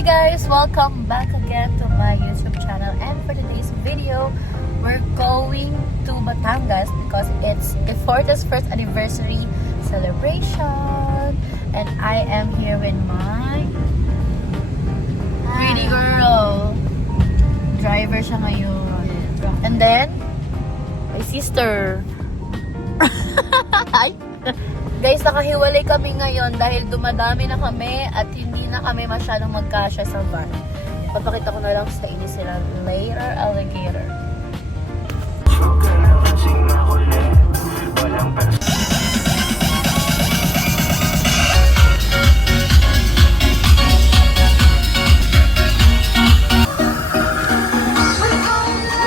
Hi guys! Welcome back again to my YouTube channel, and for today's video, we're going to Batangas because it's Eforte's first anniversary celebration, and I am here with my pretty girl. Driver siya ngayon. And then, my sister. Hi! Guys, nakahiwalay kami ngayon dahil dumadami na kami at hindi na kami masyadong magkasya sa van. Papakita ko na lang sa inyo sila later, alligator.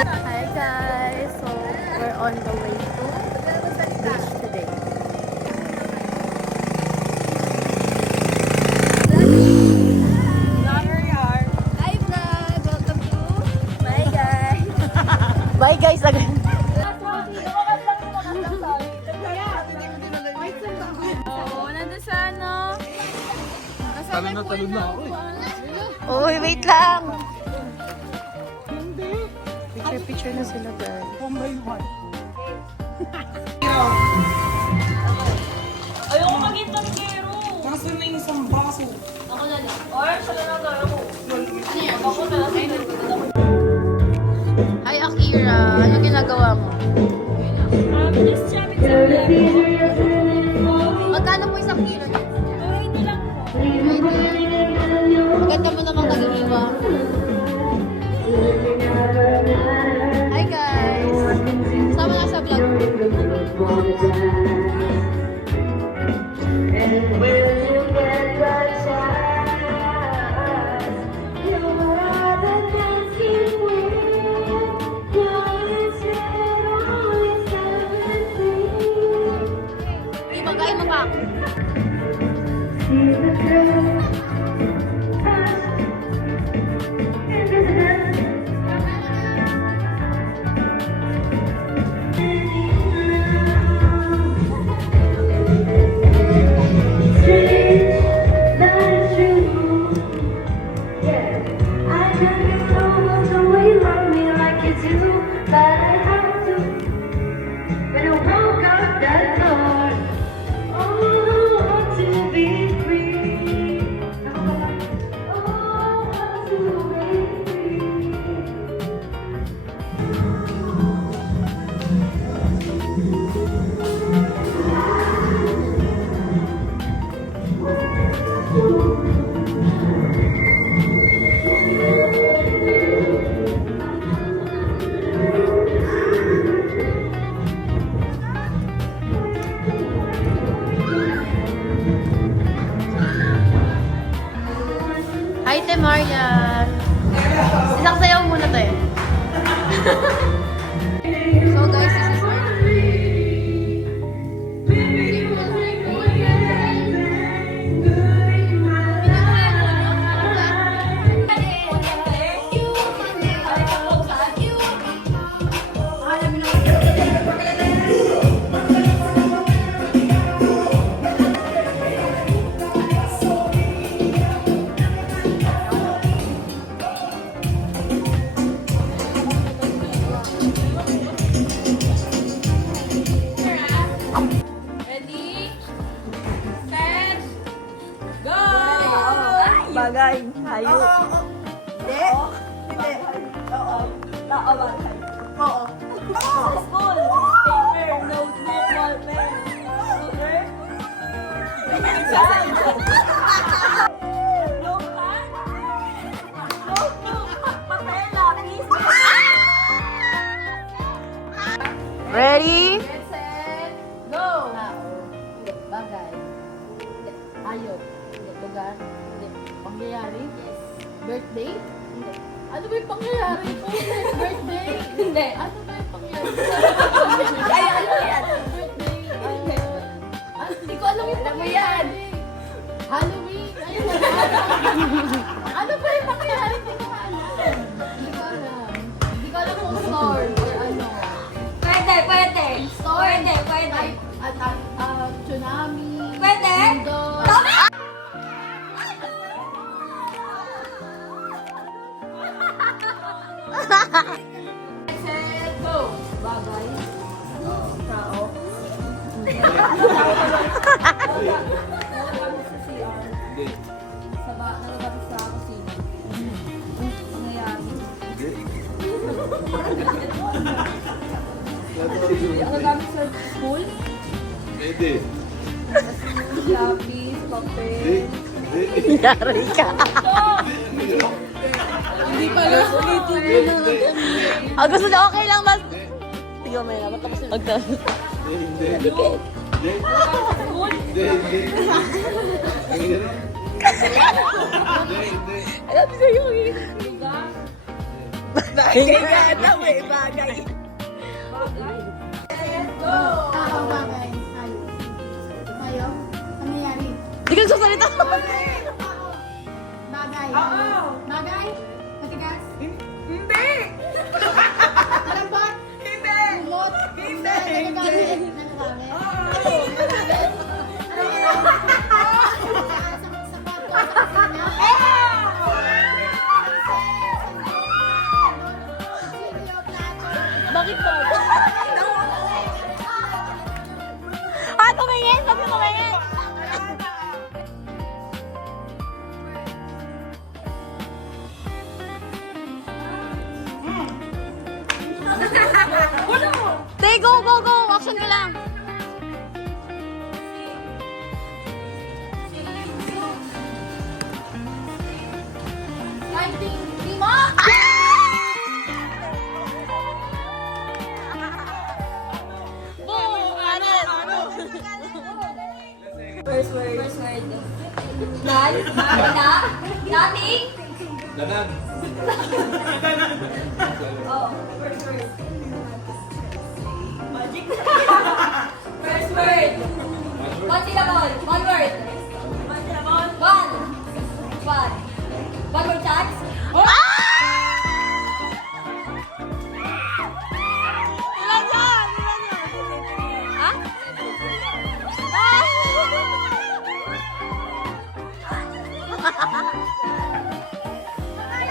Hi guys! So, we're on the way to beach today. Bye guys again. Oo, nandun sa ano. Talon na ako eh. Uy, wait lang. Picture na sila guys. Ayoko maging tanggero. Kaso na yung isang baso. Ako na lang. Or, siya na lang ako. Ano yan? Ako na lang. Hi Akira, ano ginagawa mo? Just chopping something. Magkano po isang kilo niya? Hindi lang po. Maganda mo namang nag-iiwa. Hi guys! Sama nga sa vlog. Ibagay mo pa. Hi, Te Marian. Isang sayaw muna tayo. So guys, this is our Ready? Set! Go! bagay. Hayo. Hindi. Oo. Oo. Sa school. Paper, notebook, ball pen. Sugar. Exam. Notepad. Notebook. Papel, lapis. Ready? Get set. Go! Bagay. Hayop. Lugar. Pangyayari. Yes. Birthday. Ano ba yung pangyayari ko? Birthday. Hindi. Ano ba yung pangyayari? Ay, ano yan? Birthday. Hindi ko alam yung Alam mo yan. Halloween. Ayun. Ano ba yung pangyayari? Hindi ko alam. Hindi ko alam. Hindi ko alam kung store or ano. Pwede, pwede. Pwede, pwede. Tsunami. Pwede? Mundo. Set, go! Bagay. Tao. Hindi. Nalabas sa kusina. Nangyayari. Ang gamit sa school? Pwede. Lapis, papel. Yari ka. Hindi pala. Ulitin mo na. Ah, gusto niya okay lang mas... Tingnan mo yun. Matapos yung magdaan. Hindi. School? Hindi. Ang hirap. Hindi. Alam mo sa'yo eh. Lugar? Bagay ka na may bagay. Bagay? Ang bagay. Tayo? Ano nangyari? Di ka nagsasalita. Bagay. Oo. Bagay? Matigas? Hindi! Malambot? Hindi! Lumot? Hindi. Nagagamit? Nagagamit? Oo. Sa kwarto? Sa kusina? Silyo, plato? Bakit ba? Ah, tumingin! Sabi tumingin! Tay, go, go, go! Action ka lang! Boom! Anis! First word. First word. None? Wala? Nothing? Danan. Oh, first word. Magic? First word. One syllable. One word. One syllable. One. One. One more chance. Ilan yan? Ilan yan? Ha?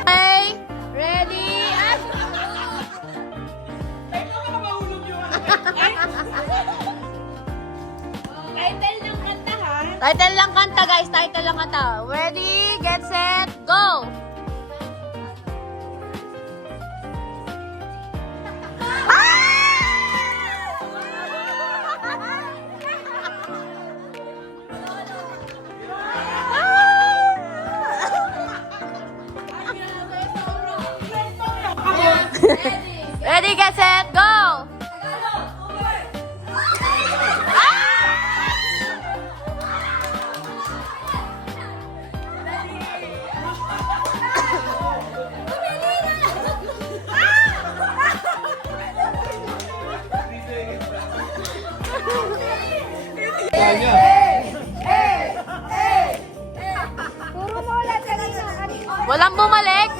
Okay, ready? Title ng kanta ha? Title lang kanta guys, title lang kanta. Ready, get set, go! Ready, get set, go! Kanya. Walang bumalik?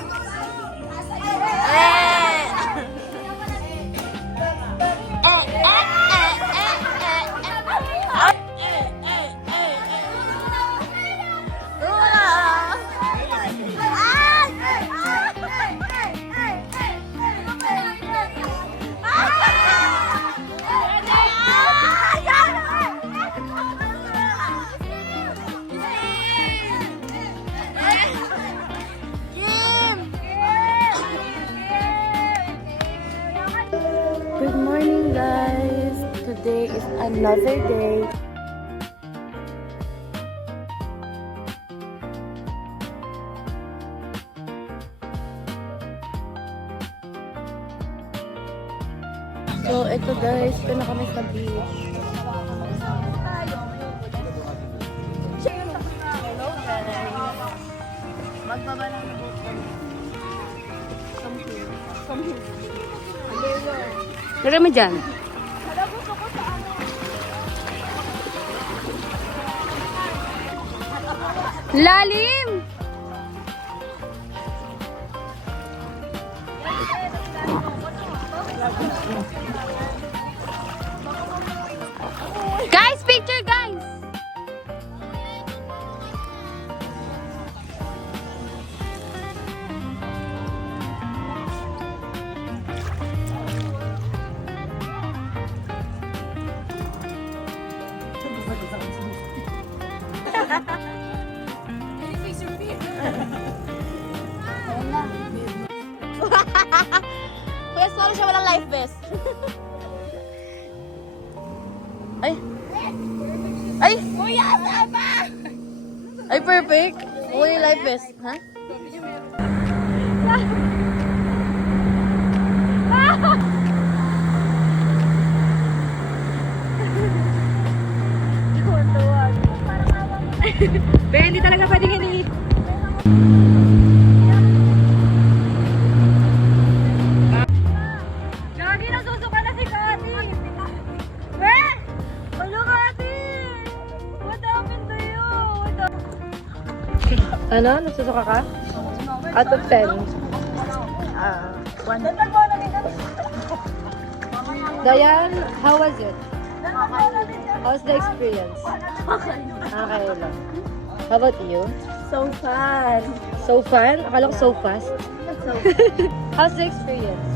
Good morning guys! Today is another day. So ito guys, ito na kami sa beach. Magbaba lang ng boat. Lagay mo dyan. Lalim! Guys, picture guys! Ayan na. Kuya, sorry siya walang life vest. Ay! Ay! Kuya, sama! Ay, perfect! Kuya, life vest. Ha? Be, hindi talaga pwedeng hindi. Gagi, nasusuka na si Kati. Be! Hello, Kati! What happened to you? Ano? Nagsusuka ka? Out of 10? 1. Dayan, how was it? How's the experience? Okay lang. How about you? So fun. So fun? Akala ko so fast. So How's the experience?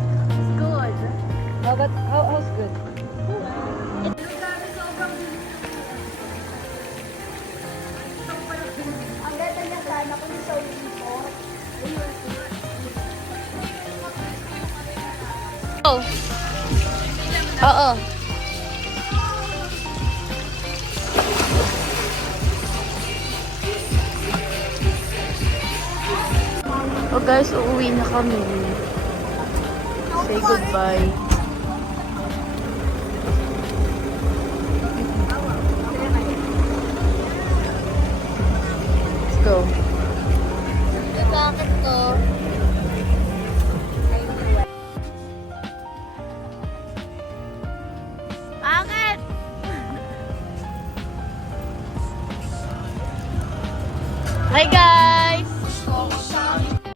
good. How's good? Ang ganda niya sana kung sa ulipo. Oh. Oo. Oh guys, uuwi na kami. Say goodbye. Let's go. Bakit to? Bakit? Hi guys!